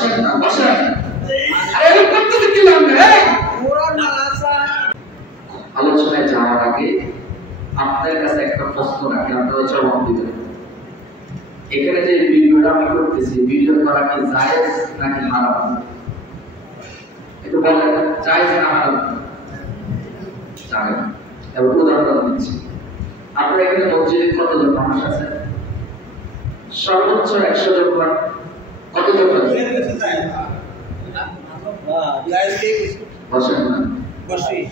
বসেন না, বসেন। আরে করতে দিলাম না। আলোচনায় যাওয়ার আগে আপনাদের কাছে একটা প্রশ্ন রাখি, আপনারা জবাব দিবেন। এখানে যে ভিডিওটা আমি করতেছি, ভিডিও করা কি জায়েজ নাকি হারাম? একটু বলেন, জায়েজ না হারাম? জানেন। এবার উদাহরণ দিচ্ছি। আপনারা এখানে মসজিদে কতজন মানুষ আছে? সর্বোচ্চ 100 জন। কতজন আছে? বসেন না, বসেন।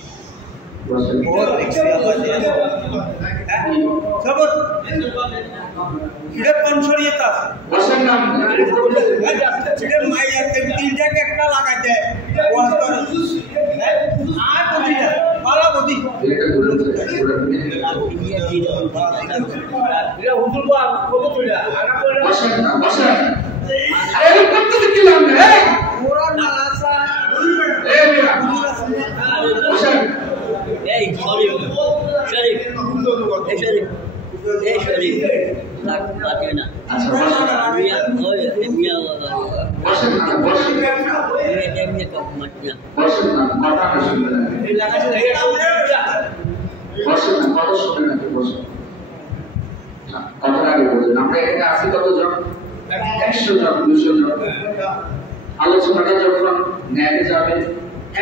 আলোচনাটা যখন নেটে যাবে,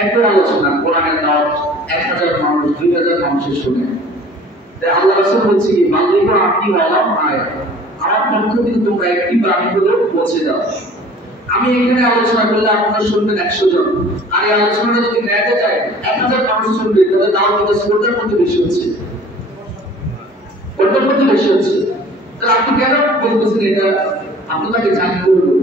একবার আলোচনা কোরআনের দাওয়াত 1000 মানুষ 2000 মানুষের শুনে, আল্লাহ রাসূল বলছে কি, মালিক আপনি আলাম আয়, আমার পক্ষ থেকে তোমরা একটি বাণী বলে পৌঁছে দাও। আমি এখানে আলোচনা করলে আপনারা শুনবেন 100 জন, আর এই আলোচনাটা যদি নেটে যায় 1000 মানুষ শুনবে, তাহলে দাওয়াতের শ্রোতার মধ্যে বেশি হচ্ছে, ওটার মধ্যে বেশি হচ্ছে। তাহলে আপনি কেন বলতেছেন এটা আপনাকে জানিয়ে করবো?